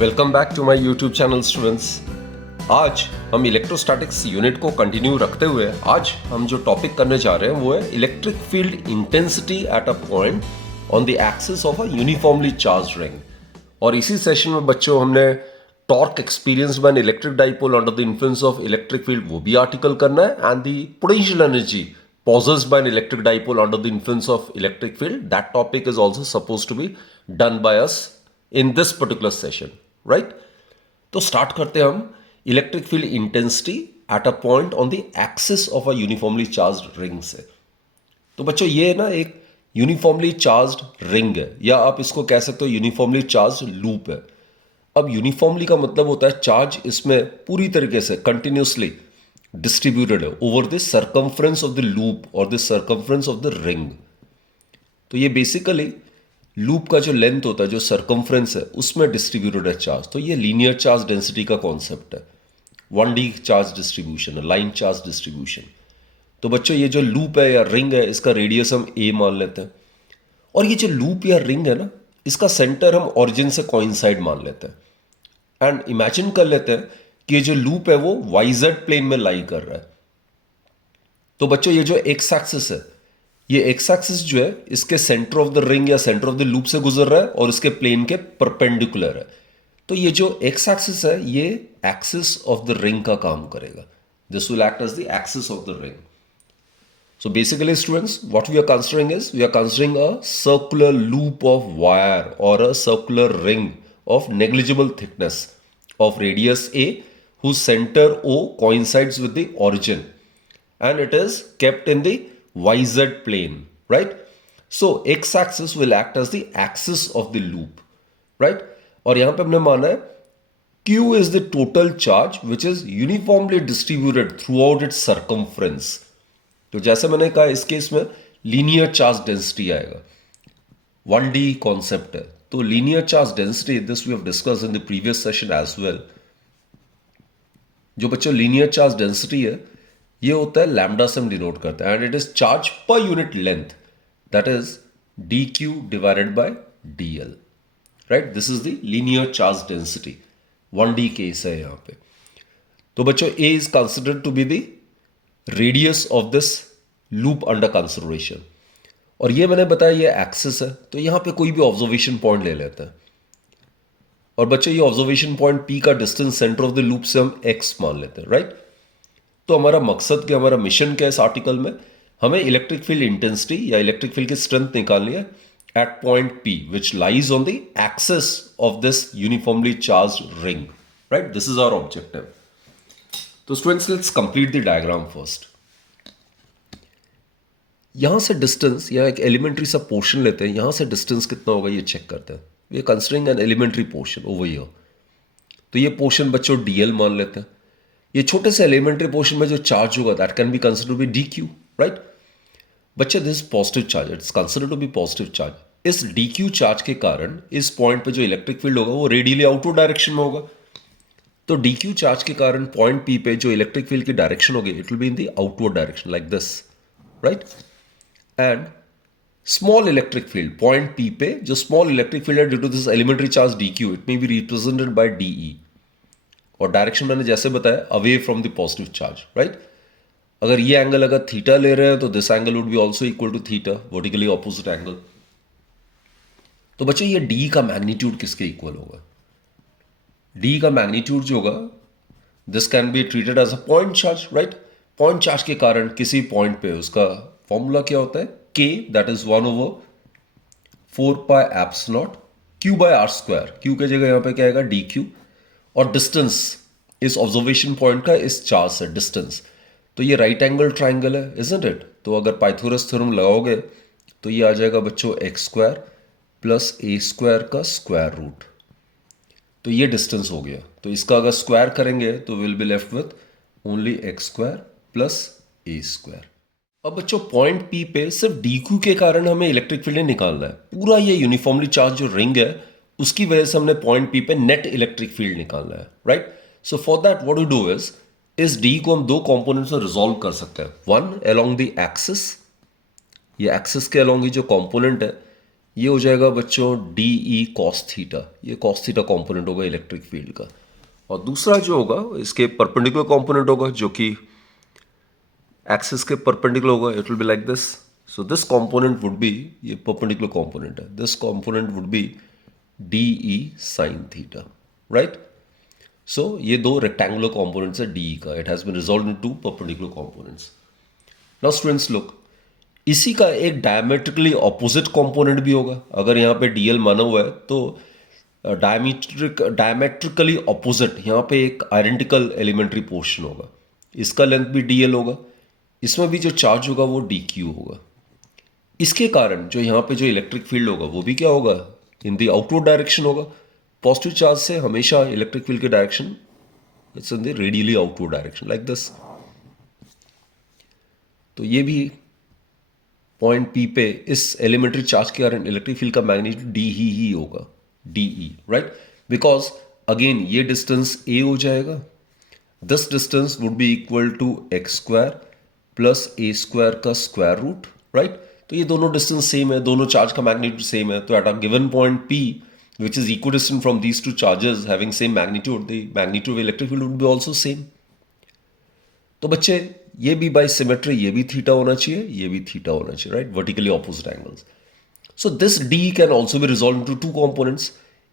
Welcome back to my YouTube channel students. आज हम electrostatics unit को कंटिन्यू रखते हुए आज हम जो टॉपिक करने जा रहे हैं वो है electric field intensity at a point on the axis of a uniformly charge ring. और इसी सेशन में बच्चों हमने torque experience by an electric dipole under the influence of electric field वो भी आर्टिकल करना है and the potential energy possessed by an electric dipole under the influence of electric field. That topic is also supposed to be done by us in this particular session, right? तो start करते हैं हम electric field intensity at a point on the axis of a uniformly charged ring से। तो बच्चों ये ना एक यूनिफॉर्मली चार्ज्ड रिंग है, या आप इसको कह सकते हो यूनिफॉर्मली चार्ज्ड लूप है। अब यूनिफॉर्मली का मतलब होता है चार्ज इसमें पूरी तरीके से कंटिन्यूसली डिस्ट्रीब्यूटेड है over the circumference of the loop और the circumference of the ring. तो ये बेसिकली लूप का जो लेंथ होता है, जो सर्कम्फ्रेंस है, उसमें डिस्ट्रीब्यूटेड है चार्ज। तो ये लीनियर चार्ज डेंसिटी का कॉन्सेप्ट है, 1D चार्ज डिस्ट्रीब्यूशन है, लाइन चार्ज डिस्ट्रीब्यूशन। तो बच्चों ये जो लूप है या रिंग है, इसका रेडियस हम a मान लेते हैं। और ये जो लूप या रिंग है ना, इसका सेंटर हम ऑरिजिन से कोइंसाइड मान लेते हैं एंड इमेजिन कर लेते हैं कि ये जो लूप है वो YZ प्लेन में लाई कर रहा है। तो बच्चों ये जो एक्स एक्सिस है, ये एक्स एक्सिस जो है इसके सेंटर ऑफ द रिंग या सेंटर ऑफ द लूप से गुजर रहा है और इसके प्लेन के परपेंडिकुलर है। तो ये जो एक्स एक्सिस है ये एक्सिस ऑफ द रिंग का काम करेगा। This will act as the axis of the ring. So basically students, what we are considering is we are considering a circular loop of wire or a circular ring of negligible thickness of radius A whose center O coincides with the origin and it is kept in the YZ plane, right? So x-axis will act as the axis of the loop, right? और यहाँ पे हमने माना है Q is the total charge which is uniformly distributed throughout its circumference. तो जैसे मैंने कहा इस केस में लीनियर चार्ज डेंसिटी आएगा, 1D कॉन्सेप्ट है। तो linear charge density, this we have discuss in the previous session as well. जो बच्चों लीनियर चार्ज डेंसिटी है ये होता है लैम्डा से हम डिनोट करते हैं and it is charge per unit length, that is dq divided by dl, right? This is the linear charge density, 1D case है यहाँ पे। तो बच्चों a is considered to be the radius of this loop under consideration. और ये मैंने बताया ये एक्सिस है, तो यहां पे कोई भी ऑब्जर्वेशन पॉइंट ले लेते हैं। और बच्चों ये ऑब्जर्वेशन पॉइंट P का distance centre of the loop से हम x मान लेते हैं, राइट? तो हमारा मकसद क्या, हमारा मिशन क्या है इस आर्टिकल में, हमें इलेक्ट्रिक फील्ड इंटेंसिटी या इलेक्ट्रिक फील्ड की स्ट्रेंथ निकालनी है at point P which lies on the axis of this uniformly charged ring, right? This is our objective. तो students let's complete the diagram first. यहां से distance या एक elementary सा पोर्शन लेते हैं, यहां से डिस्टेंस कितना होगा ये चेक करते हैं। We are considering an elementary portion over here. तो ये पोर्शन बच्चों dl मान लेते हैं। ये छोटे से एलिमेंट्री पोर्शन में जो चार्ज होगा that can be considered be dq, right? बच्चे this positive charge, it's considered to be positive charge. इस dq चार्ज के कारण इस पॉइंट पे जो इलेक्ट्रिक फील्ड होगा वो रेडियली आउटवर्ड डायरेक्शन में होगा। तो dq चार्ज के कारण पॉइंट P पे जो इलेक्ट्रिक फील्ड की डायरेक्शन होगी it will be in the outward direction like this, right? And small electric field point P पे जो स्मॉल इलेक्ट्रिक फील्ड है due to this elementary charge dq it may be represented by dE। और direction मैंने जैसे बताया away from the positive charge, right? अगर ये angle अगर थीटा ले रहे हैं तो this angle would be also equal to theta, vertically opposite angle. तो बच्चों ये d का मैग्नीट्यूड किसके इक्वल होगा? d का मैग्नीट्यूड जो होगा this can be treated as a point charge, right? Point charge के कारण किसी पॉइंट पे उसका फॉर्मूला क्या होता है, k that is 1/4πε0 q/r²। q के जगह यहां पे क्या आएगा dq। और डिस्टेंस इस ऑब्जर्वेशन पॉइंट का इस चार्ज से डिस्टेंस, तो ये राइट एंगल ट्राइंगल है, इजंट इट? तो अगर पाइथागोरस थ्योरम लगाओगे तो ये आ जाएगा बच्चों x² प्लस a² का स्क्वायर रूट। तो ये डिस्टेंस हो गया, तो इसका अगर स्क्वायर करेंगे तो will be left with only x² plus a²। अब बच्चों पॉइंट P पे सिर्फ dq के कारण हमें इलेक्ट्रिक फील्ड निकालना है। पूरा ये यूनिफॉर्मली चार्ज जो रिंग है उसकी वजह से हमने पॉइंट P पे नेट इलेक्ट्रिक फील्ड निकालना है, right? So for that what we do is इस d को हम दो कंपोनेंट्स में रिजॉल्व कर सकते हैं। वन अलोंग द एक्सिस, ये एक्सिस के अलोंग ही जो कंपोनेंट है ये हो जाएगा बच्चों डी ई कॉस थीटा, ये कॉस थीटा कॉम्पोनेंट होगा इलेक्ट्रिक फील्ड का। और दूसरा जो होगा इसके परपेंडिकुलर कॉम्पोनेंट होगा जो कि एक्सिस के परपेंडिकुलर होगा, it will be like this. So this component would be, ये परपेंडिकुलर कॉम्पोनेंट है, this component would be D E sine theta, right. So ये दो रेक्टेंगुलर कॉम्पोनेंट्स है डी का, it has been resolved into perpendicular components. Now students look, इसी का एक diametrically opposite component भी होगा। अगर यहाँ पे डीएल माना हुआ है तो डायमेट्रिकली ऑपोजिट यहाँ पे एक आइडेंटिकल एलिमेंट्री पोर्शन होगा, इसका लेंथ भी डीएल होगा, इसमें भी जो चार्ज होगा वो डी क्यू होगा। इसके कारण जो यहाँ पे जो इलेक्ट्रिक फील्ड होगा वो भी क्या होगा, इन द आउटवर्ड डायरेक्शन होगा। पॉजिटिव चार्ज से हमेशा इलेक्ट्रिक फील्ड की direction it's in the radially outward direction like this. तो ये भी पॉइंट पी पे इस एलिमेंट्री चार्ज के कारण इलेक्ट्रिक फील्ड का मैग्नीट्यूड डी ही होगा, d E, right. Because again ये डिस्टेंस ए हो जाएगा, this distance would be equal to x square plus A square का स्क्वायर रूट, राइट। तो ये दोनों डिस्टेंस सेम है, दोनों चार्ज का मैग्नीट्यूड सेम है, तो at a given point P which is equal distant from these two charges having same magnitude, the magnitude of electric field would be also same. तो बच्चे ये भी बाय सिमेट्री, ये भी थीटा होना चाहिए, ये भी थीटा होना चाहिए, right, vertically opposite angles. So this D can also be resolve into two components.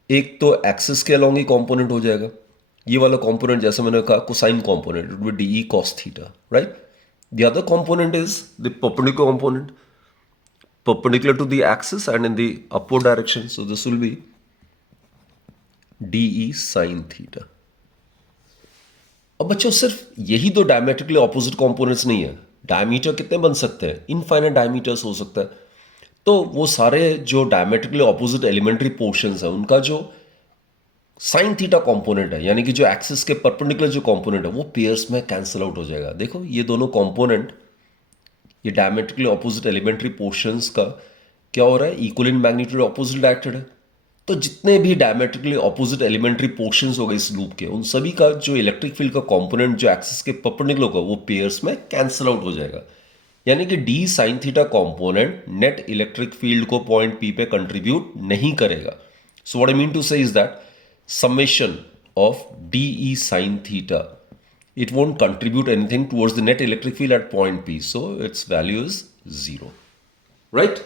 एक तो एक्सिस के अलोंग ही कंपोनेंट हो जाएगा, ये वाला कंपोनेंट जैसे मैंने कहा cosine component, it will B D E cos theta, right. The other component is the perpendicular component, perpendicular to the axis and in the upward direction, so this will be de sin theta। अब बच्चों सिर्फ यही दो diametrically opposite components नहीं है, diameter कितने बन सकते हैं, इनफाइनाइट डायमीटर्स हो सकता है। तो वो सारे जो डायमेट्रिकली ऑपोजिट एलिमेंट्री पोर्शंस है उनका जो साइन थीटा कंपोनेंट है, यानी कि जो एक्सिस के परपेंडिकुलर जो कंपोनेंट है वो पेयर्स में कैंसिल आउट हो जाएगा। देखो ये दोनों कंपोनेंट, ये डायमेट्रिकली ऑपोजिट एलिमेंट्री पोर्शंस का क्या हो रहा है, equal in magnitude opposite directed है। तो जितने भी डायमेट्रिकली ऑपोजिट एलिमेंट्री पोर्शंस हो गए इस लूप के, उन सभी का जो इलेक्ट्रिक फील्ड का कंपोनेंट जो एक्सिस के परपेंडिकुलर होगा वो पेयर्स में कैंसिल आउट हो जाएगा। यानी कि D sine theta component net electric field को पॉइंट पी पे कंट्रीब्यूट नहीं करेगा। So what I mean to say is that summation of dE sin theta, it won't contribute anything towards the net electric field at point P, so its value is 0, right।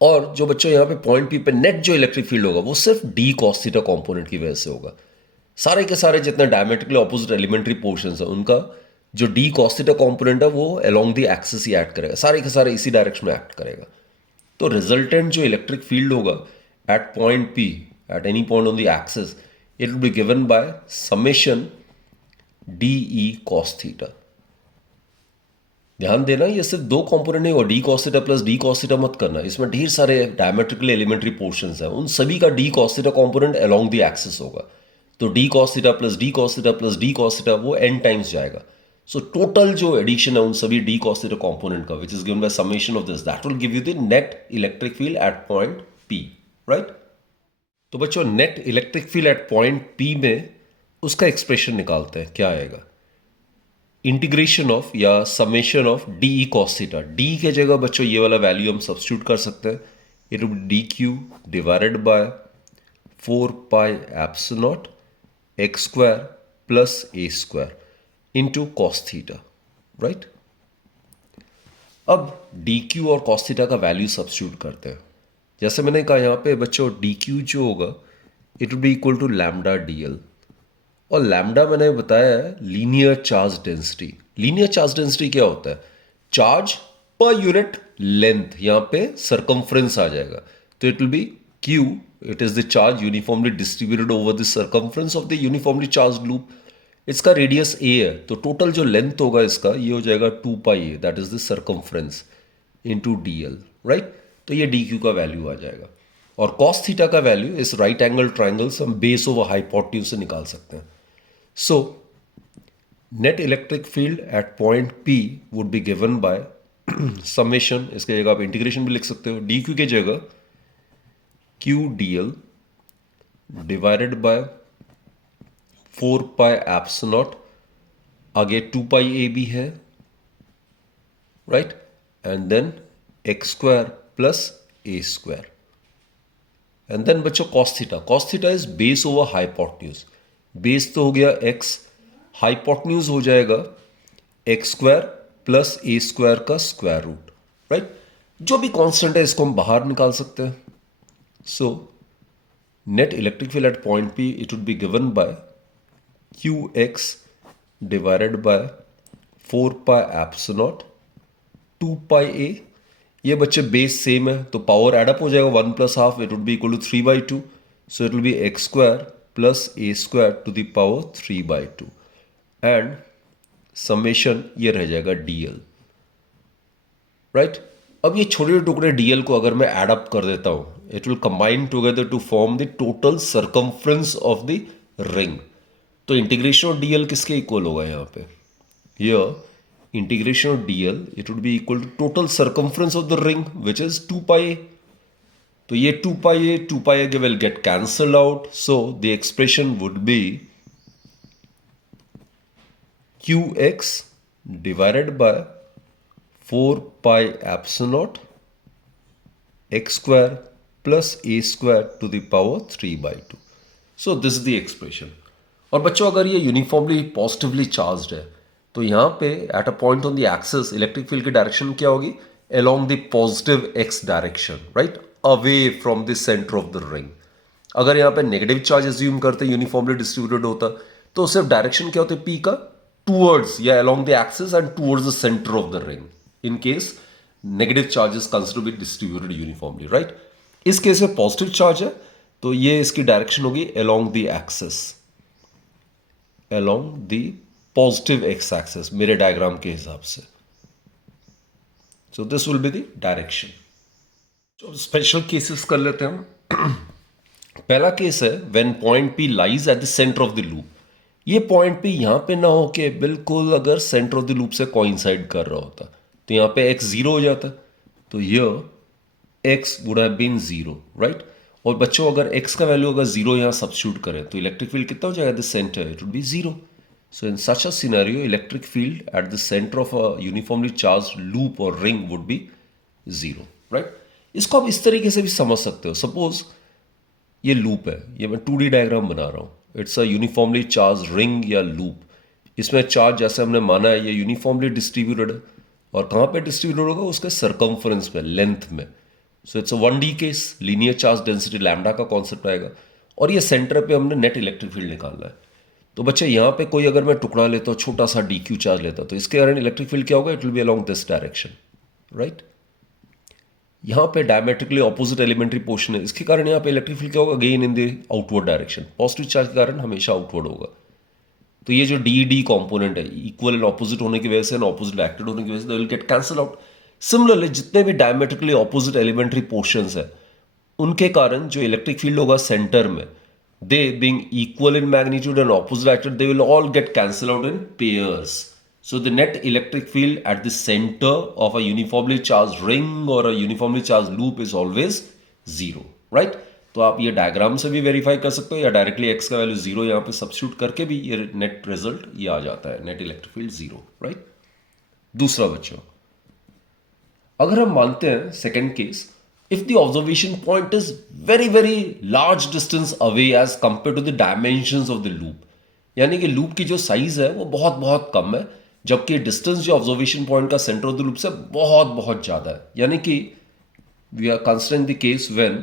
और जो बच्चों यहाँ पे point P पे net जो electric field होगा वो सिर्फ डी कॉस थीटा कॉम्पोनेंट की वजह से होगा। सारे के सारे जितने डायमेट्रिकली ऑपोजिट एलिमेंट्री पोर्शंस है उनका जो डी कॉस थीटा कॉम्पोनेंट है वो along the axis he act करेगा, सारे के सारे इसी डायरेक्शन में एक्ट करेगा। तो रिजल्टेंट जो इलेक्ट्रिक फील्ड होगा at point P at any point on the axis, it will be given by summation dE cos theta। ध्यान देना ये सिर्फ दो कंपोनेंट नहीं और D cos theta plus D cos theta मत करना, इसमें ढेर सारे डायमेट्रिकली एलिमेंट्री पोर्शंस हैं, उन सभी का D cos theta component along the axis होगा। तो D cos theta plus D cos theta plus D cos theta वो n टाइम्स जाएगा। सो टोटल जो एडिशन है उन सभी डी कॉस थीटा कंपोनेंट का which is given by summation of this, that will give you the net electric field at point P, right. तो बच्चों net electric field at point P में उसका expression निकालते हैं, क्या आएगा, इंटीग्रेशन ऑफ या summation of D E cos theta. D के जगह बच्चों ये वाला वैल्यू हम सब्स्टिट्यूट कर सकते हैं, it will B D Q divided by 4 pi epsilon not x square plus A square into cos theta, right. अब डी क्यू और कॉस थीटा का वैल्यू सब्स्टिट्यूट करते हैं। जैसे मैंने कहा यहाँ पे बच्चों डी क्यू जो होगा it will be equal to lambda d l, और लैम्डा मैंने बताया है linear charge density. Linear charge density क्या होता है, चार्ज पर यूनिट लेंथ, यहाँ पे सरकमफ्रेंस आ जाएगा, तो it will B Q, it is the charge uniformly distributed over the circumference of the uniformly charge loop. इसका रेडियस ए है, तो टोटल जो लेंथ होगा इसका ये हो जाएगा 2 pi A, that is the circumference into D L, right. तो ये डी क्यू का वैल्यू आ जाएगा। और कॉस थीटा का वैल्यू इस राइट एंगल ट्राइंगल से हम बेस ओवर हाइपोटेन्यूज से निकाल सकते हैं। So net electric field at point P would be given by summation, इसके जगह आप इंटीग्रेशन भी लिख सकते हो, डी क्यू के जगह Q D L divided by 4 pi epsilon naught, आगे 2 पाई ए भी है, right, and then X square plus A square and then बच्चों cos theta is base over hypotenuse. Base तो हो गया एक्स, हाइपोटेन्यूज हो जाएगा एक्स स्क्वायर प्लस ए square का स्क्वायर रूट, राइट। जो भी कांस्टेंट है इसको हम बाहर निकाल सकते हैं। So net electric field at point P it would be given bye Q x divided by 4 pi epsilon 2 pi ए। ये बच्चे बेस सेम है तो पावर एडअप हो जाएगा, 1 plus half it would be equal to 3/2। So it will be x square plus A square to the power 3/2 and summation ये रह जाएगा DL, right. अब ये छोटे टुकड़े डीएल को अगर मैं एडअप कर देता हूं, it will combine together to form the total circumference of the ring. तो इंटीग्रेशन ऑफ डीएल किसके इक्वल होगा यहाँ पे? Here integration of dl it would be equal to total circumference of the ring which is 2 pi a. तो ये 2 pi a will get cancelled out, so the expression would be qx divided by 4 pi epsilon x square plus a square to the power 3/2. So this is the expression. और बच्चों अगर ये uniformly positively charged है तो यहाँ पे eight a point on the axis electric field की direction क्या होगी? Along the positive x direction, right, away from the centre of the ring. अगर यहाँ पे नेगेटिव चार्ज एज्यूम करते यूनिफॉर्मली डिस्ट्रीब्यूटेड होता तो सिर्फ डायरेक्शन क्या होती पी का? टूवर्ड्स या along the axis and towards the centre of the ring. In case negative charges consider be distributed uniformly, right. इस केस में पॉजिटिव चार्ज है तो ये इसकी डायरेक्शन होगी along the axis, along the positive x axis मेरे diagram के हिसाब से। सो this will be the direction. तो स्पेशल केसेस कर लेते हैं। पहला केस है when point P lies at the centre of the loop. ये पॉइंट पी यहां पे ना हो के बिल्कुल अगर सेंटर ऑफ द लूप से कोइंसाइड कर रहा होता तो यहां पे एक्स जीरो हो जाता, तो here x would have been zero, right. और बच्चों अगर एक्स का वैल्यू अगर जीरो यहां सब्स्टिट्यूट करें तो इलेक्ट्रिक फील्ड कितना हो जाएगा? The centre it would B zero. So in such a scenario, electric field at the center of a uniformly charged loop or ring would be zero, right? इसको आप इस तरीके से भी समझ सकते हो। सपोज ये लूप है, ये मैं 2D डायग्राम बना रहा हूँ। It's a uniformly charge ring या लूप। इसमें चार्ज जैसे हमने माना है ये यूनिफॉर्मली डिस्ट्रीब्यूटेड है और कहाँ पे डिस्ट्रीब्यूटेड होगा? उसके सर्कमफ्रेंस में, लेंथ में। So it's a 1D case, linear charge density lambda का कॉन्सेप्ट आएगा और ये सेंटर पे हमने नेट इलेक्ट्रिक फील्ड निकालना है। तो बच्चे यहाँ पे कोई अगर मैं टुकड़ा लेता हूँ, छोटा सा DQ चार्ज लेता तो इसके कारण इलेक्ट्रिक फील्ड क्या होगा? It will B along this direction, right. यहाँ पे डायमेट्रिकली ऑपोजिट एलिमेंट्री पोर्शन है, इसके कारण यहाँ पे इलेक्ट्रिक फील्ड क्या होगा? Again in the outward direction. Positive charge के कारण हमेशा आउटवर्ड होगा। तो ये जो डी कॉम्पोनेंट है इक्वल एंड ऑपोजिट होने की वजह से एंड ऑपोजिट एक्टेड होने की वजह से they will get cancel out. Similarly जितने भी डायमेट्रिकली ऑपोजिट एलिमेंट्री पोर्शंस है उनके कारण जो इलेक्ट्रिक फील्ड होगा सेंटर में, they being equal in magnitude and opposite acted, they will all get cancelled out in pairs. So the net electric field at the center of a uniformly charged ring or a uniformly charged loop is always zero, right? तो आप ये diagram से भी verify कर सकते हो या directly x का वैल्यू जीरो यहाँ पे सब्स्टिट्यूट करके भी ये नेट रिजल्ट ये आ जाता है, net electric field zero, right. दूसरा बच्चों, अगर हम मानते हैं second case, if the observation point is very very large distance away as compared to the dimensions of the loop, यानी कि लूप की जो साइज है वो बहुत बहुत कम है जबकि डिस्टेंस जो ऑब्जर्वेशन पॉइंट का सेंटर ऑफ द लूप से बहुत बहुत ज्यादा है, यानी कि we are considering the case when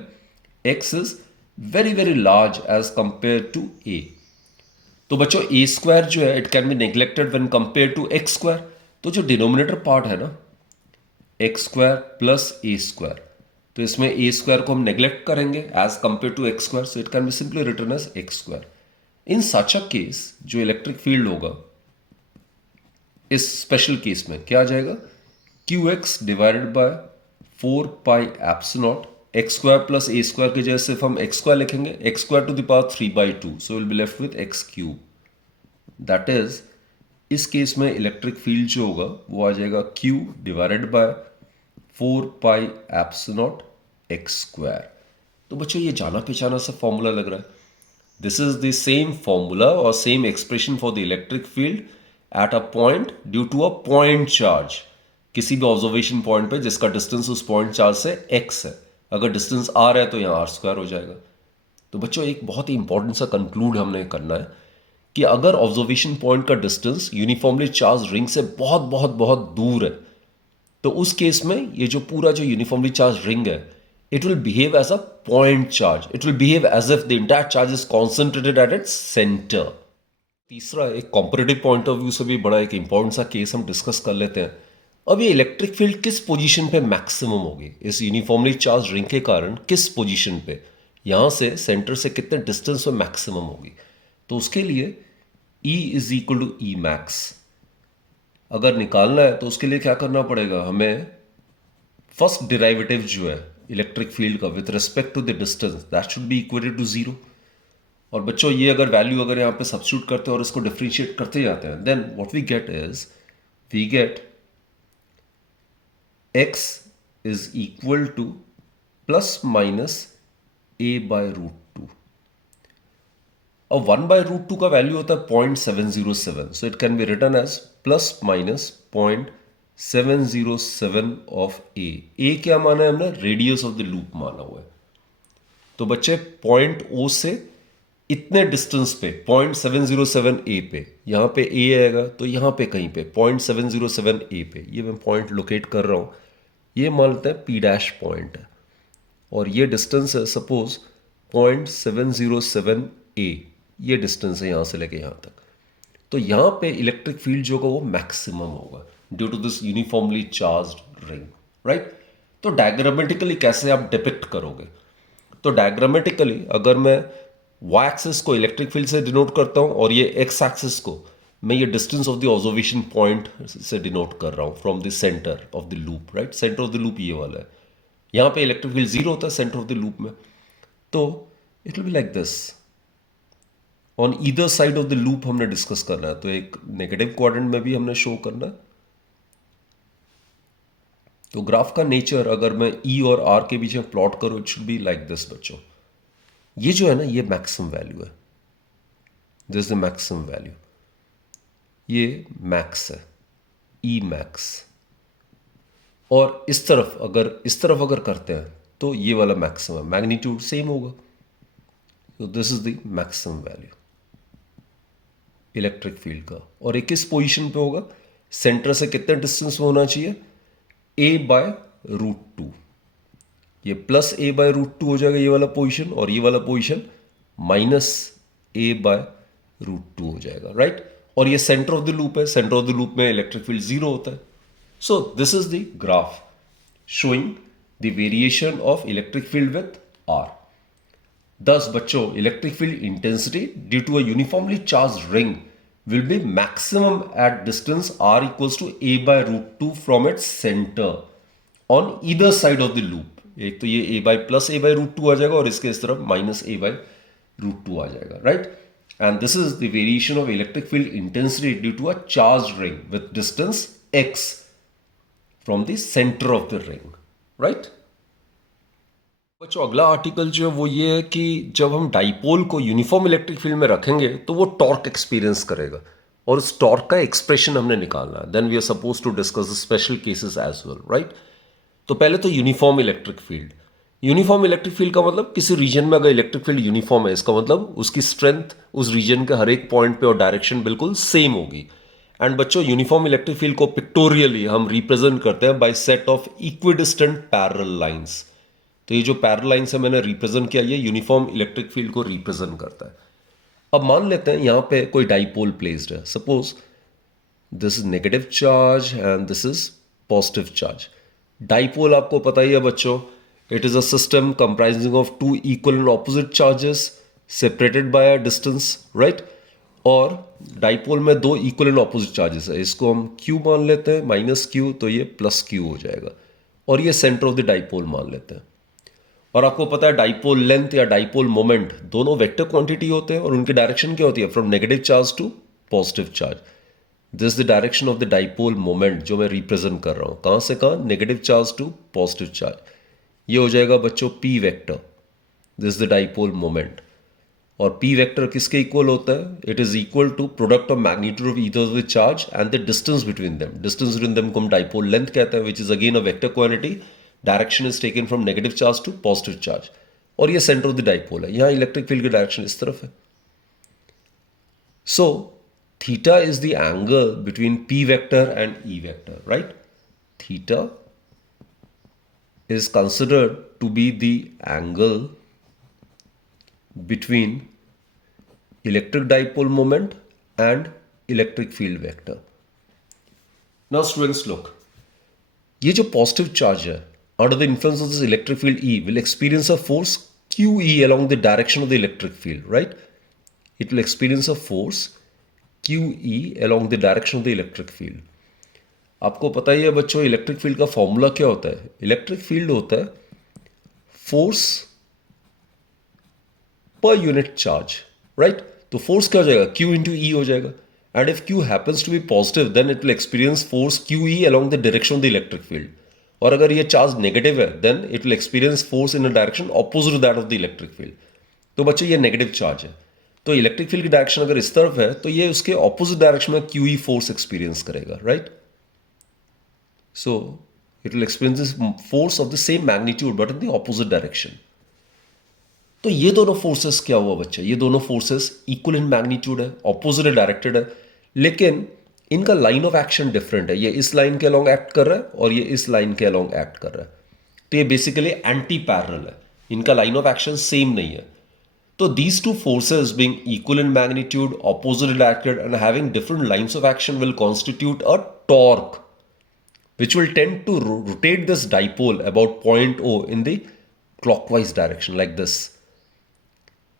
x is very very large as compare to a। तो बच्चों a स्क्वायर जो है it can be neglected when compare to x square. तो जो डिनोमिनेटर पार्ट है ना x square plus a square, तो इसमें ए स्क्वायर को हम नेग्लेक्ट करेंगे as compare to x square, so it can be simply written as x square. In such a case जो इलेक्ट्रिक फील्ड होगा इस स्पेशल केस में क्या आ जाएगा? Q x divided by 4 pi epsilon x square plus A square की जगह सिर्फ हम एक्स स्क्वायर लिखेंगे, x square to the power 3/2, so will be left with x cube. That is इस केस में इलेक्ट्रिक फील्ड जो होगा वो आ जाएगा Q divided by 4 pi epsilon x square. तो बच्चों ये जाना पहचाना सा फॉर्मूला लग रहा है। This is the same formula और same expression for the electric field at a point due to a point charge, किसी भी ऑब्जर्वेशन पॉइंट पे जिसका डिस्टेंस उस पॉइंट चार्ज से x है। अगर डिस्टेंस r है तो यहाँ आर स्क्वायर हो जाएगा। तो बच्चों एक बहुत ही इंपॉर्टेंट सा कंक्लूड हमने करना है कि अगर ऑब्जर्वेशन पॉइंट का डिस्टेंस यूनिफॉर्मली चार्ज रिंग से बहुत बहुत बहुत दूर है, तो उस केस में ये जो पूरा जो यूनिफॉर्मली चार्ज रिंग है, it will behave as a point charge, it will behave as if the entire charge is concentrated at its centre. तीसरा, एक कॉम्पिटिटिव पॉइंट ऑफ व्यू से भी बड़ा एक इंपॉर्टेंट सा केस हम डिस्कस कर लेते हैं। अब ये इलेक्ट्रिक फील्ड किस पोजीशन पे मैक्सिमम होगी इस यूनिफॉर्मली चार्ज रिंग के कारण, किस पोजीशन पे, यहां से सेंटर से कितने डिस्टेंस पे मैक्सिमम होगी। तो उसके लिए E is equal to E max अगर निकालना है तो उसके लिए क्या करना पड़ेगा हमें, फर्स्ट डिराइवेटिव जो है इलेक्ट्रिक फील्ड का with respect to the distance, that should be equal to zero. और बच्चों ये अगर वैल्यू अगर यहाँ पे सब्स्टिट्यूट करते हैं और इसको डिफरेंशिएट करते जाते हैं, then what we get is, we get x is equal to plus minus a by root two. अब 1/√2 का वैल्यू होता है 0.707, so it can be written as plus minus 0.707 of A. A क्या माना है हमने, रेडियस ऑफ द लूप माना हुआ है। तो बच्चे पॉइंट ओ से इतने डिस्टेंस पे 0.707 ए पे, यहां पे ए आएगा तो यहां पे कहीं पे 0.707 ए पे ये मैं पॉइंट लोकेट कर रहा हूं, ये मान लेते हैं पी डैश पॉइंट है और ये डिस्टेंस है सपोज 0.707 ए, ये डिस्टेंस है यहां से लेके यहां तक। तो यहां पे इलेक्ट्रिक फील्ड जो होगा वो मैक्सिमम होगा due to this uniformly charged ring, right. तो डायग्रामेटिकली कैसे आप डिपिक्ट करोगे, तो डायग्रामेटिकली अगर मैं y एक्सिस को इलेक्ट्रिक फील्ड से डिनोट करता हूं और ये x एक्सिस को मैं ये distance of the observation point से डिनोट कर रहा हूं from the centre of the loop, right. Centre of the loop ये वाला है, यहां पे इलेक्ट्रिक फील्ड जीरो होता है सेंटर ऑफ द लूप में। तो it will be like this, on either side of the loop हमने डिस्कस करना है, तो एक नेगेटिव क्वाड्रेंट में भी हमने शो करना है। तो ग्राफ का नेचर अगर मैं ई और आर के बीच में प्लॉट करूं, it should B like this बच्चों। ये जो है ना ये मैक्सिमम वैल्यू है, this is the maximum value, ये मैक्स है, ई मैक्स। और इस तरफ अगर करते हैं तो ये वाला मैक्सिमम, मैग्नीट्यूड सेम होगा। तो this is the maximum value electric field का। और ये किस पोजीशन पे होगा, सेंटर से कितने डिस्टेंस में होना चाहिए, a/√2। ये प्लस a/√2 हो जाएगा ये वाला पोजीशन, और ये वाला पोजीशन माइनस a/√2 हो जाएगा, राइट। और ये सेंटर ऑफ द लूप है, सेंटर ऑफ द लूप में इलेक्ट्रिक फील्ड जीरो होता है। So this is the graph showing the variation of electric field with r। Thus, बच्चों, electric field intensity due to a uniformly charged ring will be maximum at distance r equals to a/√2 from its center on either side of the loop। एक तो ये a/+a/√2 आ जाएगा और इसके इस तरफ -a/√2 आ जाएगा, right. And this is the variation of electric field intensity due to a charged ring with distance x from the center of the ring, right। बच्चों अगला आर्टिकल जो है वो ये है कि जब हम डाइपोल को यूनिफॉर्म इलेक्ट्रिक फील्ड में रखेंगे तो वो टॉर्क एक्सपीरियंस करेगा और उस टॉर्क का एक्सप्रेशन हमने निकालना है। Then we are suppose to discuss the special cases as well, right. तो पहले तो uniform electric field, uniform electric field का मतलब किसी रीजन में अगर इलेक्ट्रिक फील्ड यूनिफॉर्म है, इसका मतलब उसकी स्ट्रेंथ उस रीजन के हर एक पॉइंट पे और डायरेक्शन बिल्कुल सेम होगी। एंड बच्चों यूनिफॉर्म इलेक्ट्रिक फील्ड को पिक्टोरियली हम रिप्रेजेंट करते हैं by set of equidistant parallel lines. तो ये जो पैरेलल लाइन से मैंने रिप्रेजेंट किया, ये यूनिफॉर्म इलेक्ट्रिक फील्ड को रिप्रेजेंट करता है। अब मान लेते हैं यहां पे कोई डाइपोल प्लेस्ड है, suppose this is negative charge and this is positive charge. Dipole आपको पता ही है बच्चों, it is a system comprising of two equal and opposite charges separated by a distance, right. और डाइपोल में दो इक्वल एंड ऑपोजिट चार्जेस है, इसको हम Q मान लेते हैं, -Q, तो ये +Q हो जाएगा। और ये सेंटर ऑफ द डाइपोल मान लेते हैं। और आपको पता है डाइपोल लेंथ या डाइपोल मोमेंट दोनों वेक्टर क्वांटिटी होते हैं और उनकी डायरेक्शन क्या होती है, from negative charge to positive charge. This the direction of the dipole moment जो मैं रिप्रेजेंट कर रहा हूं, कहां से कहां, negative charge to positive charge. ये हो जाएगा बच्चों P vector, this the dipole moment. और P वेक्टर किसके इक्वल होता है, it is equal to product of magnitude of either of the charge and the distance between them. Distance between them को हम डाइपोल लेंथ कहते हैं, which is again a vector quantity direction is taken from negative charge to positive charge, और ये centre of the dipole है, यहां electric field की direction इस तरफ है. So theta is the angle between P vector and E vector, right. Theta is considered to be the angle between electric dipole moment and electric field vector. Now students look, ये जो positive charge है under the influence of this electric field E will experience a force QE along the direction of the electric field, right? It will experience a force QE along the direction of the electric field. आपको पता ही है बच्चों electric field का formula क्या होता है. Electric field होता है फोर्स पर यूनिट चार्ज, राइट. तो फोर्स क्या हो जाएगा, Q इंटू ई हो जाएगा. And if Q happens to be positive then it will experience force QE along the direction of the electric field. और अगर ये चार्ज नेगेटिव है then it will experience force in a direction opposite that of the electric field. तो बच्चों ये negative charge है, तो electric field की डायरेक्शन अगर इस तरफ है तो ये उसके ऑपोजिट डायरेक्शन में QE फोर्स एक्सपीरियंस करेगा, right. So it will experience this force of the same magnitude but in the opposite direction. तो ये दोनों फोर्सेस क्या हुआ बच्चा, ये दोनों फोर्सेस इक्वल इन मैग्नीट्यूड है, ऑपोजिट डायरेक्टेड है, लेकिन इनका लाइन ऑफ एक्शन डिफरेंट है. ये इस लाइन के अलोंग एक्ट कर रहा है और ये इस लाइन के अलोंग एक्ट कर रहा है. तो ये बेसिकली एंटी पैरेलल है, इनका लाइन ऑफ एक्शन सेम नहीं है. तो these two forces being equal in magnitude, opposite directed and having different lines of action will constitute a torque which will tend to rotate this dipole about point O in the clockwise direction like this.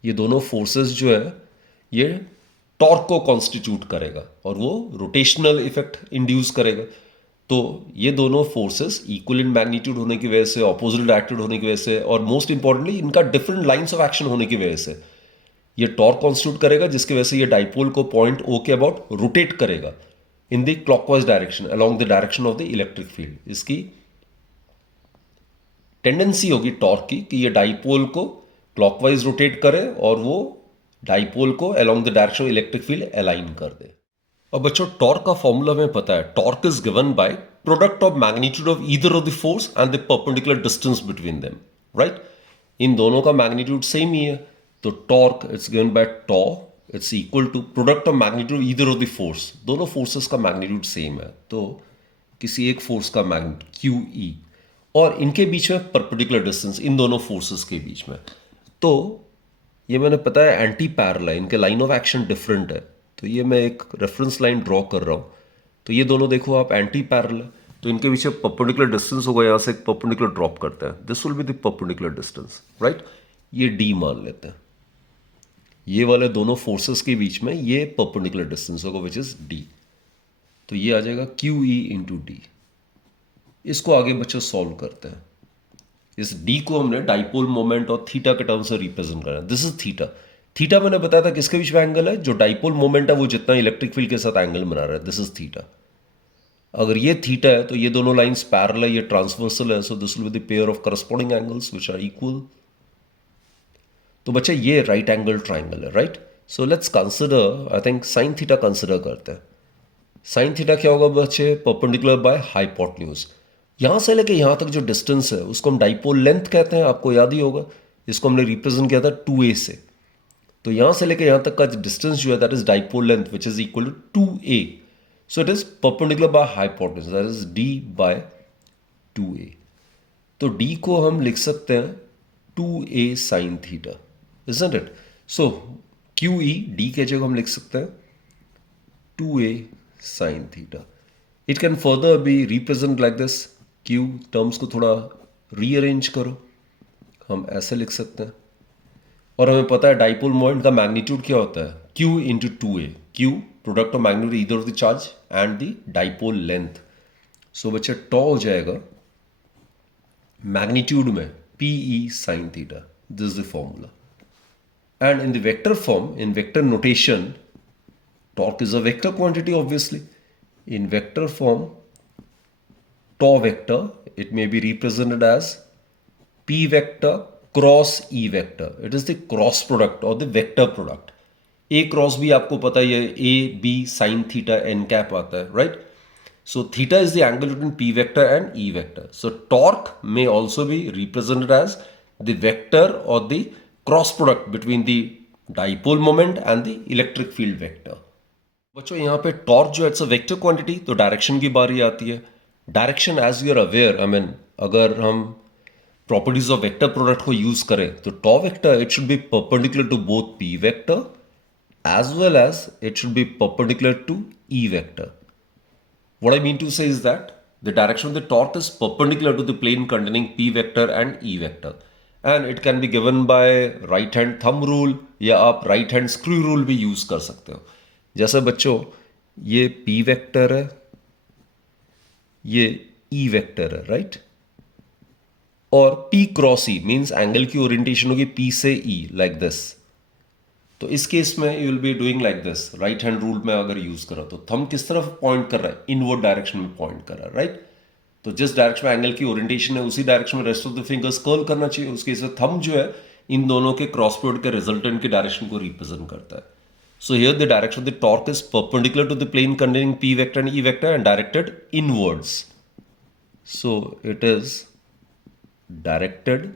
ये दोनों forces जो है ये torque को constitute करेगा और वो rotational effect induce करेगा. तो ये दोनों फोर्सेस इक्वल इन मैग्नीट्यूड होने की वजह से, ऑपोजिट डायरेक्टेड होने की वजह से और मोस्ट इंपॉर्टेंटली इनका डिफरेंट लाइंस ऑफ एक्शन होने की वजह से ये टॉर्क कॉन्स्टिट्यूट करेगा, जिसकी वजह से ये डाइपोल को पॉइंट O के अबाउट रोटेट करेगा in the clockwise direction along the direction of the electric field. इसकी टेंडेंसी होगी टॉर्क की कि ये डाइपोल को क्लॉकवाइज रोटेट करे और वो डाइपोल को along the direction of electric field align कर दे. और बच्चों टॉर्क का फॉर्मूला में पता है, torque is given by product of magnitude of either of the force and the perpendicular distance between them, right. इन दोनों का मैग्नीट्यूड सेम ही है, तो torque it's given by tau it's equal to product of magnitude either of the force. दोनों forces का magnitude same है, तो किसी एक फोर्स का मैग्नीट्यूड QE और इनके बीच में परपेंडिकुलर डिस्टेंस इन दोनों फोर्सेस के बीच में. तो ये मैंने पता है एंटी पैरेलल है, इनके लाइन ऑफ एक्शन डिफरेंट है, तो ये मैं एक रेफरेंस लाइन ड्रॉ कर रहा हूँ. तो ये दोनों देखो आप एंटी पैरेलल है, तो इनके बीच में परपेंडिकुलर डिस्टेंस होगा, यहाँ से एक परपेंडिकुलर ड्रॉप करते हैं, this will be the perpendicular distance, right. ये D मान लेते हैं, ये वाले दोनों फोर्सेस के बीच में ये परपेंडिकुलर डिस्टेंस होगा विच इज D. तो ये आ जाएगा QE इंटू D. इसको आगे बच्चों सॉल्व करते हैं. इस D को हमने डाइपोल मोमेंट और थीटा के टर्म से रिप्रेजेंट करना है. This is theta. थीटा मैंने बताया था किसके बीच में एंगल है, जो डाइपोल मोमेंट है वो जितना इलेक्ट्रिक फील्ड के साथ एंगल बना रहा है, दिस इज थीटा. अगर ये थीटा है तो ये दोनों लाइंस पैरेलल है, ये ट्रांसवर्सल है, so this will be the pair of corresponding angles which are equal. तो बच्चा ये राइट एंगल ट्राइंगल है, right. So let's consider, I think sine theta consider करते हैं. साइन थीटा क्या होगा बच्चे, परपेंडिकुलर बाय हाइपोटेन्यूज. यहां से लेके यहां तक जो डिस्टेंस है उसको हम डाइपोल लेंथ कहते हैं, आपको याद ही होगा. इसको हमने रिप्रेजेंट किया था 2a से. तो यहां से लेके यहां तक का डिस्टेंस जो है that is dipole length which is equal to 2a. So it is perpendicular by hypotenuse, that is D by 2a. तो D को हम लिख सकते हैं 2a sine theta, isn't it? So QE D के जगह हम लिख सकते हैं 2a sin theta. It can further be represented like this. Q terms को थोड़ा रीअरेंज करो, हम ऐसे लिख सकते हैं. और हमें पता है डाइपोल मोमेंट का मैग्नीट्यूड क्या होता है, Q into 2a. Q product of magnitude either of the charge and the dipole length. So बच्चे टॉ हो जाएगा मैग्नीट्यूड में PE sin theta. This is the formula. And in the vector form, in vector notation, torque is a vector quantity obviously. In vector form, tau vector, it may be represented as P vector cross E vector. It is the cross product or the vector product. A cross B आपको पता ही है, A B sin theta n cap आता है, right? So theta is the angle between P vector and E vector. So torque may also be represented as the vector or the cross product between the dipole moment and the electric field vector. बच्चों यहाँ पे torque जो है it's a vector quantity, तो direction की बारी आती है. Direction as you are aware, I mean अगर हम प्रॉपर्टीज ऑफ वेक्टर प्रोडक्ट को यूज करें तो tau vector it should be perpendicular to both P vector as well as it should be perpendicular to E vector. What I mean to say is that the direction of the torque is perpendicular to the plane containing P vector and E vector. And it can be given by right hand thumb rule या आप right hand screw rule भी use कर सकते हो. जैसे बच्चों ये P vector है, ये E vector है, right? और P cross E means angle की ओरिएंटेशन होगी P से E like this. तो इस केस में you will be doing like this. Right hand rule में अगर यूज करो तो थंब किस तरफ पॉइंट कर रहा है? इनवर्ड डायरेक्शन में पॉइंट कर रहा है, राइट? तो जिस डायरेक्शन में एंगल की ओरिएंटेशन है उसी डायरेक्शन में rest of the fingers curl करना चाहिए. उस केस में थंब जो है इन दोनों के क्रॉस प्रोडक्ट के रिजल्टेंट की डायरेक्शन को रिप्रेजेंट करता है. So here the direction of the torque is perpendicular to the plane containing P vector and E vector and directed inwards. So it is directed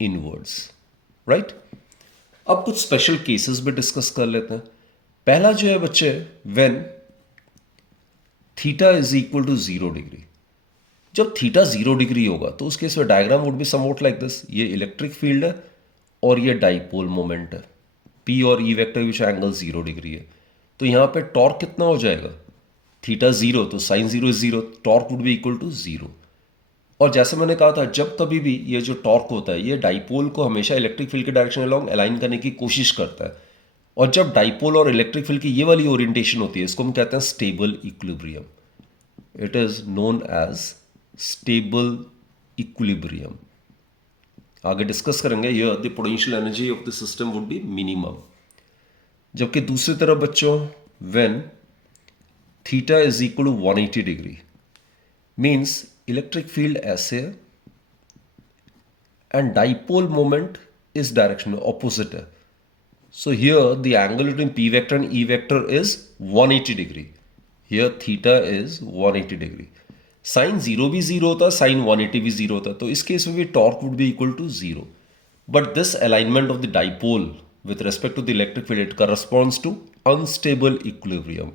inwards, right? अब कुछ special cases भी discuss कर लेते हैं. पहला जो है बच्चे, when theta is equal to 0 degree. जब थीटा 0 डिग्री होगा तो उस केस में diagram would be somewhat like this. ये इलेक्ट्रिक फील्ड है और ये डाइपोल मोमेंट है. पी और E vector which angle 0 degree है. तो यहां पे टॉर्क कितना हो जाएगा? थीटा 0 तो sine 0 is 0, torque would be equal to 0. और जैसे मैंने कहा था, जब कभी भी ये जो टॉर्क होता है ये डाइपोल को हमेशा इलेक्ट्रिक फील्ड के डायरेक्शन अलोंग अलाइन करने की कोशिश करता है. और जब डाइपोल और इलेक्ट्रिक फील्ड की ये वाली ओरिएंटेशन होती है इसको हम कहते हैं stable equilibrium. It is known as stable equilibrium. आगे डिस्कस करेंगे. Here the potential energy of the system would be minimum. जबकि दूसरी तरफ बच्चों, when theta is equal to 180 degree means electric field ऐसे है एंड डाइपोल मोमेंट इस direction में ऑपोजिट है. So here the angle between P vector and E vector is 180 degree. Here theta is 180 degree. Sine 0 भी 0 होता है, sign 180 भी 0 होता है. तो इस केस में भी torque would be equal to 0. But this alignment of the dipole with respect to the electric field it corresponds to unstable equilibrium.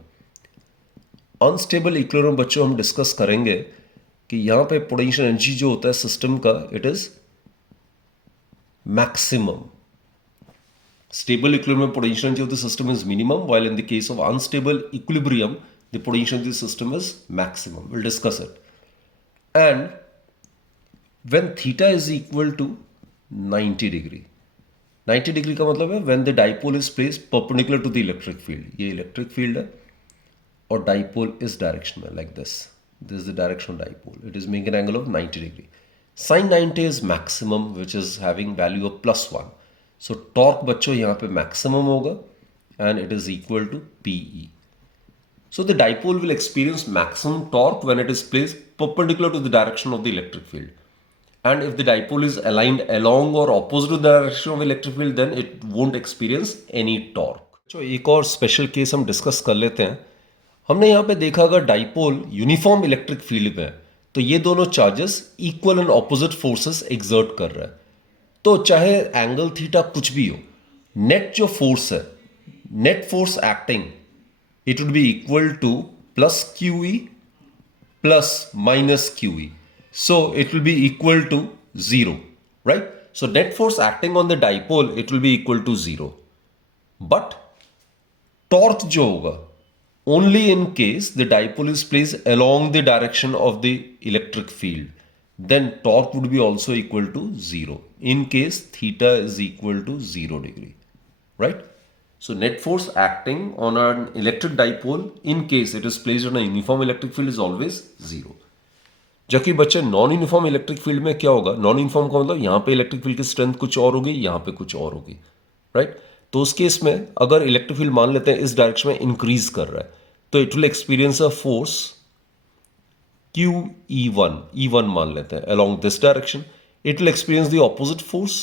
Unstable equilibrium बच्चों हम डिस्कस करेंगे कि यहां पे पोटेंशियल एनर्जी जो होता है सिस्टम का it is maximum. Stable equilibrium potential energy of the system is minimum, while in the case of unstable equilibrium the potential energy system is maximum. Will discuss it. And when theta is equal to 90 degree, 90 degree का मतलब है when the dipole is placed perpendicular to the electric field. ये electric field है और dipole इस direction में like this. This is the direction of dipole. It is making an angle of 90 degree. Sin 90 is maximum, which is having value of +1. So torque बच्चों यहाँ पे maximum होगा and it is equal to PE. So the dipole will experience maximum torque when it is placed perpendicular to the direction of the electric field. And if the dipole is aligned along or opposite to the direction of electric field, then it won't experience any torque. तो एक और special case हम discuss कर लेते हैं. हमने यहां पे देखा अगर डाइपोल यूनिफॉर्म इलेक्ट्रिक फील्ड में है तो ये दोनों charges equal and opposite forces exert कर रहा है. तो चाहे एंगल थीटा कुछ भी हो, नेट जो फोर्स है, net force acting, it would be equal to plus QE plus minus QE. So it will be equal to 0, right? So net force acting on the dipole it will be equal to 0. But torque जो होगा only in case the dipole is placed along the direction of the electric field, then torque would be also equal to 0 in case theta is equal to 0 degree, right? So net force acting on an electric dipole in case it is placed on a uniform electric field is always 0. जबकि बच्चे non uniform electric field में क्या होगा? Non uniform का मतलब यहाँ पे electric field की स्ट्रेंथ कुछ और होगी, यहाँ पे कुछ और होगी, राइट? तो उस केस में अगर इलेक्ट्रिक फील्ड मान लेते हैं इस डायरेक्शन में इंक्रीज कर रहा है तो it will experience a force E1 मान लेते हैं along this direction. It will experience the opposite force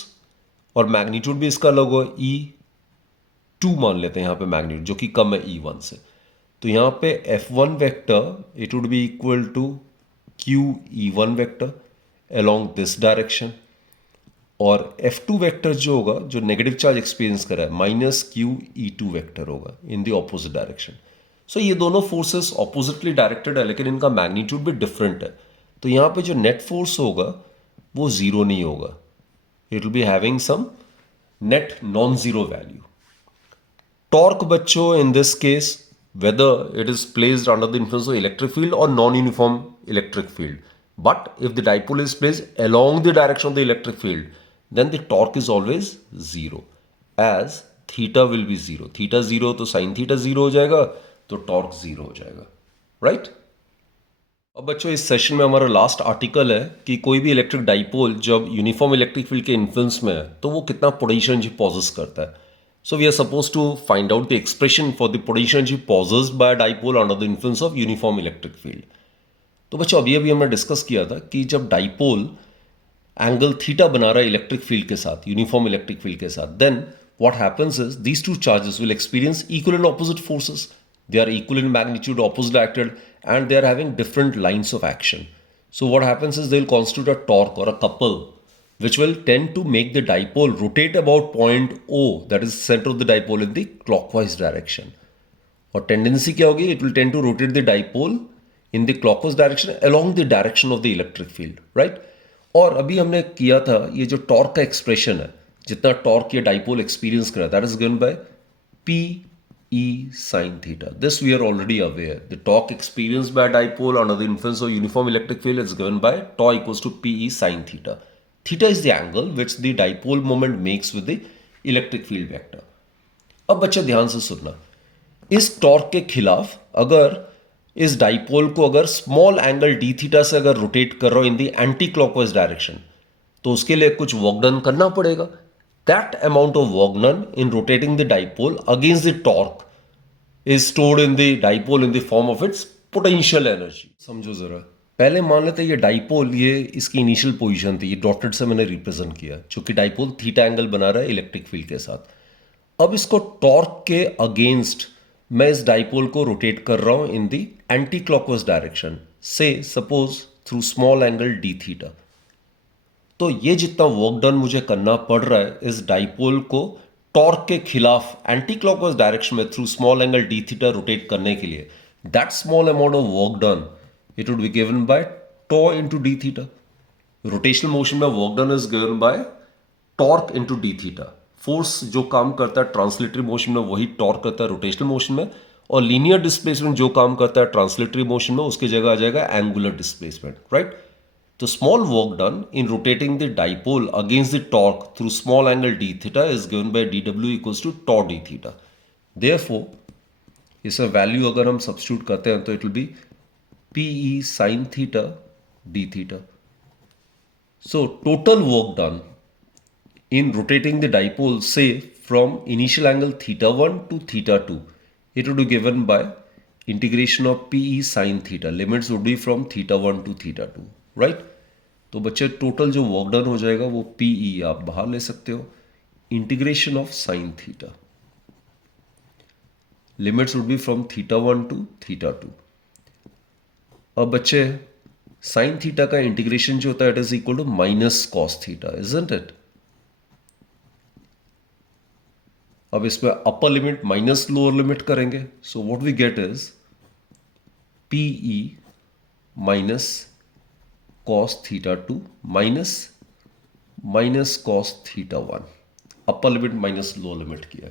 और मैग्नीट्यूड भी इसका अलग होगा. E2 मान लेते हैं यहाँ पे मैग्नीट्यूड जो कि कम है E1 से. तो यहाँ पे F1 vector it would be equal to QE1 vector along this direction, और F2 वेक्टर जो होगा, जो नेगेटिव चार्ज एक्सपीरियंस कर रहा है, -QE2 वेक्टर होगा इन द ऑपोजिट डायरेक्शन। सो ये दोनों फोर्सेस ऑपोजिटली डायरेक्टेड है, लेकिन इनका मैग्नीट्यूड भी डिफरेंट है। तो यहाँ पे जो नेट फोर्स होगा वो जीरो नहीं होगा, it will be having some net non zero value. Torque बच्चों in this case, whether it is placed under the influence of electric field or non-uniform electric field, but if the dipole is placed along the direction of the electric field, then the torque is always zero, as theta will be zero. Theta zero तो sin theta zero हो जाएगा, तो torque zero हो जाएगा, right? अब बच्चों इस session में हमारा लास्ट आर्टिकल है कि कोई भी इलेक्ट्रिक डाइपोल जब यूनिफॉर्म इलेक्ट्रिक फील्ड के इन्फ्लुएंस में है तो वो कितना पोटेंशियल एनर्जी पॉजेस करता है। So we are supposed to find out the expression for the potential energy possessed by a dipole under the influence of uniform electric field. तो बच्चों अभी अभी हमने डिस्कस किया था कि जब डाइपोल एंगल थीटा बना रहा है इलेक्ट्रिक फील्ड के साथ, यूनिफॉर्म इलेक्ट्रिक फील्ड के साथ, then what happens is these two charges will experience equal and opposite forces. They are equal in magnitude, opposite directed, and they are having different lines of action. So what happens is they will constitute a torque और a couple which will tend to make the dipole rotate about point O, that is center of the dipole, in the clockwise direction. और tendency क्या होगी, it will tend to rotate the dipole in the clockwise direction along the direction of the electric field, right? और अभी हमने किया था ये जो टॉर्क का एक्सप्रेशन है, जितना टॉर्क ये डाइपोल एक्सपीरियंस करा, that is given bye PE sin theta. This we are already aware. The torque experienced by a dipole under the influence of uniform electric field is given by tau equals to PE sin theta. Theta is the angle which the dipole moment makes with the electric field vector. अब बच्चा ध्यान से सुनना, इस torque के खिलाफ अगर इस डाइपोल को अगर स्मॉल एंगल डी थीटा से अगर रोटेट कर रहा हो इन दी एंटी क्लॉकवाइज डायरेक्शन, तो उसके लिए कुछ वर्क डन करना पड़ेगा। That amount of work done in rotating the dipole against the torque is stored in the dipole in the form of its potential energy. समझो जरा, पहले मान लेते ये डाइपोल, ये इसकी इनिशियल पोजीशन थी, ये डॉटेड से मैंने रिप्रेजेंट किया, जो कि डाइपोल थीटा एंगल बना रहा है इलेक्ट्रिक फील्ड के साथ। अब इसको टॉर्क के अगेंस्ट मैं इस डाइपोल को रोटेट कर रहा हूं इन दी एंटी क्लॉकवाइज डायरेक्शन से, suppose through small angle d theta. तो ये जितना वर्क डन मुझे करना पड़ रहा है इस डाइपोल को टॉर्क के खिलाफ एंटी क्लॉकवाइज डायरेक्शन में through small angle d theta rotate करने के लिए, that small amount of work done it would be given by tau into d theta. Rotational motion में work done is given by torque into d theta. Force जो काम करता है translatory motion में वही टॉर्क करता है रोटेशनल मोशन में, और लीनियर डिस्प्लेसमेंट जो काम करता है ट्रांसलेटरी मोशन में उसकी जगह आ जाएगा एंगुलर डिस्प्लेसमेंट, राइट? तो small work done in rotating the dipole against the torque through small angle d theta is given by dw equals to tau d theta. Therefore इसमें वैल्यू अगर हम substitute करते हैं तो it will be PE sin theta d theta. So total work done in rotating the dipole, say from initial angle theta 1 to theta 2, it would be given by integration of PE sin theta. Limits would be from theta 1 to theta 2, right? तो बच्चे total जो work done हो जाएगा वो PE आप बाहर ले सकते हो, integration of sine theta, limits would be from theta 1 to theta 2। अब बच्चे साइन थीटा का इंटीग्रेशन जो होता है it is equal to minus cos theta, isn't it? अब इसमें upper limit minus lower limit करेंगे, so what we get is PE minus cos theta 2 minus cos theta 1, upper limit minus lower limit किया।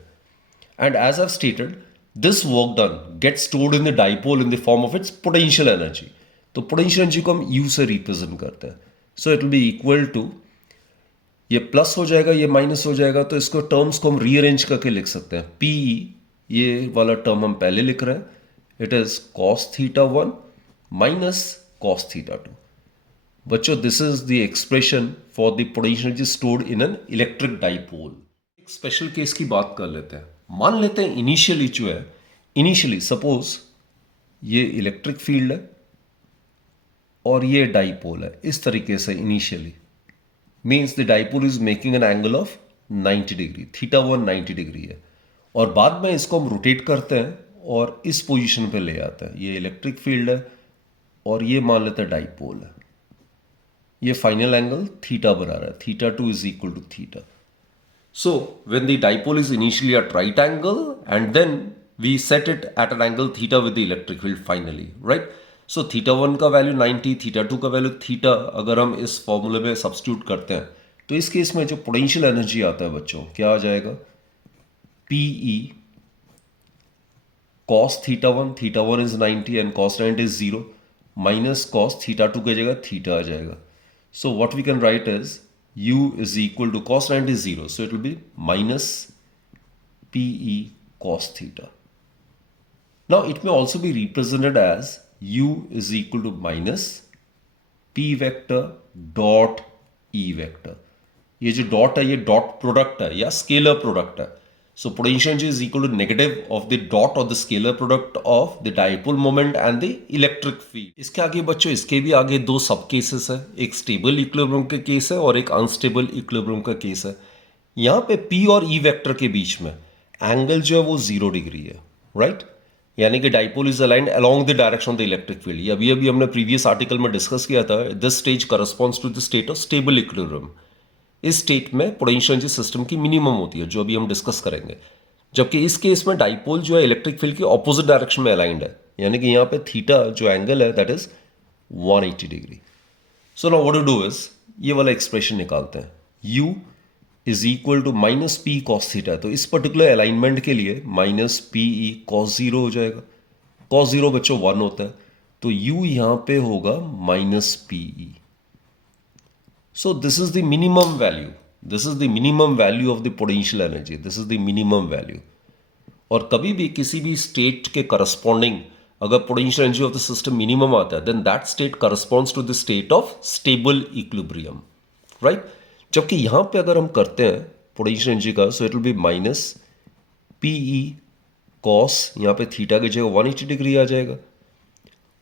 And as I stated, this work done gets stored in the dipole in the form of its potential energy. तो potential energy को हम U से represent करते हैं, so it will be equal to, ये plus हो जाएगा ये माइनस हो जाएगा, तो इसको टर्म्स को हम रीअरेंज करके लिख सकते हैं। PE ये वाला टर्म हम पहले लिख रहे हैं, it is cos theta 1 minus cos theta 2। बच्चों this is the expression for the potential energy stored in an electric dipole. एक स्पेशल केस की बात कर लेते हैं। मान लेते हैं इनिशियली जो है, इनिशियली सपोज ये इलेक्ट्रिक फील्ड है और ये डाइपोल है, इस तरीके से initially means the dipole is making an angle of 90 degree, theta 1 90 degree है, और बाद में इसको हम रोटेट करते हैं और इस पोजीशन पे ले आता है। ये इलेक्ट्रिक फील्ड है और ये मान लेते हैं डाइपोल है। ये फाइनल एंगल थीटा बना रहा है, theta 2 is equal to theta. So when the dipole is initially at right angle and then we set it at an angle theta with the electric field finally, right? So theta 1 का value 90, theta 2 का value theta, अगर हम इस फॉर्मूले में substitute करते हैं तो इस केस में जो पोटेंशियल एनर्जी आता है बच्चों, क्या आ जाएगा? PE cos theta 1 is 90 and cos 90 is 0 minus cos theta 2 की जगह थीटा आ जाएगा. So what we can write is u is equal to cos 90 is 0. So it will be minus PE cos theta. Now it may also be represented as u is equal to minus P vector dot E vector. ये जो dot है ये dot product है या scalar product है. So potential energy is equal to negative of the dot or the scalar product of the dipole moment and the electric field. इसके आगे बच्चों, इसके भी आगे दो सब केसेस है. एक स्टेबल इक्विलिब्रियम का केस है और एक अनस्टेबल इक्विलिब्रियम का केस है. यहाँ पे P और E वेक्टर के बीच में एंगल जो है वो 0 डिग्री है, राइट? यानी कि dipole is aligned along the direction of the electric field. ये अभी हमने प्रीवियस आर्टिकल में डिस्कस किया था. This stage corresponds to the state of stable equilibrium. इस स्टेट में पोटेंशियल एनर्जी सिस्टम की मिनिमम होती है, जो अभी हम डिस्कस करेंगे. जबकि इस केस में डाइपोल जो है इलेक्ट्रिक फील्ड के ऑपोजिट डायरेक्शन में अलाइंड है, यानी कि यहाँ पे थीटा जो एंगल है that is 180 degree. So now what to do is ये वाला एक्सप्रेशन निकालते हैं. u is equal to minus P cos theta. तो इस पर्टिकुलर अलाइनमेंट के लिए माइनस पी ई कॉस 0 हो जाएगा. कॉस 0 बच्चों 1 होता है, तो u यहाँ पे होगा minus P E. So this is the minimum value. This is the minimum value of the potential energy. This is the minimum value. और कभी भी किसी भी स्टेट के करस्पॉन्डिंग अगर potential energy of the system minimum आता है, then that state corresponds to the state of stable equilibrium, right? जबकि यहाँ पे अगर हम करते हैं पोटेंशियल एनर्जी का, सो it will B minus P E cos, यहाँ पे थीटा की जगह 180 डिग्री आ जाएगा.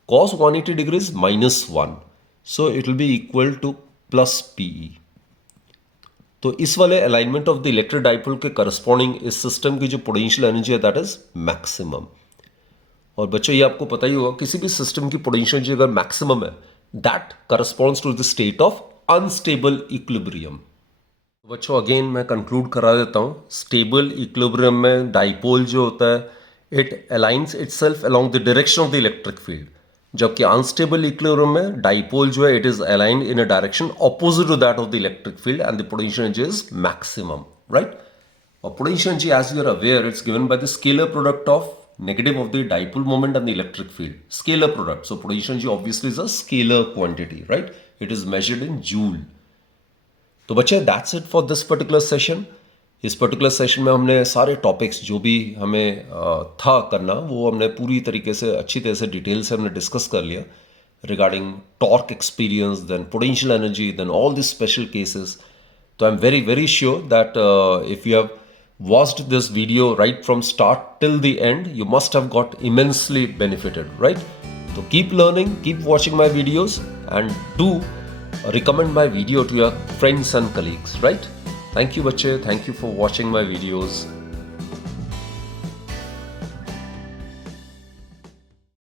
Cos 180 degree is -1, so it will be equal to plus PE. तो इस वाले alignment of the electric dipole के करस्पॉन्डिंग इस सिस्टम की जो पोटेंशियल एनर्जी है दैट इज मैक्सिमम. और बच्चों ये आपको पता ही होगा, किसी भी सिस्टम की पोटेंशियल एनर्जी अगर मैक्सिमम है that corresponds to the state of unstable equilibrium. बच्चों अगेन मैं कंक्लूड करा देता हूँ. स्टेबल इक्विलिब्रियम में डाइपोल जो होता है it aligns itself along the direction of the electric field, जबकि अनस्टेबल इक्विलिब्रियम में डाइपोल जो है it is aligned in a direction opposite to that of the electric field and the potential energy is maximum, right? और potential energy as you are aware it's given by the scalar product of negative of the dipole moment and the electric field. Scalar product, so potential energy obviously is a scalar quantity, right? It is measured in joule. तो बच्चे that's it for this particular session. इस particular session में हमने सारे topics जो भी हमें था करना वो हमने पूरी तरीके से अच्छी तरह से डिटेल से हमने डिस्कस कर लिया regarding torque experience, then potential energy, then all this special cases. तो I am very very sure that if you have watched this video right from start till the end you must have got immensely benefited, right? तो keep learning, keep watching my videos and do recommend my video to your friends and colleagues, right? Thank you, bache. Thank you for watching my videos.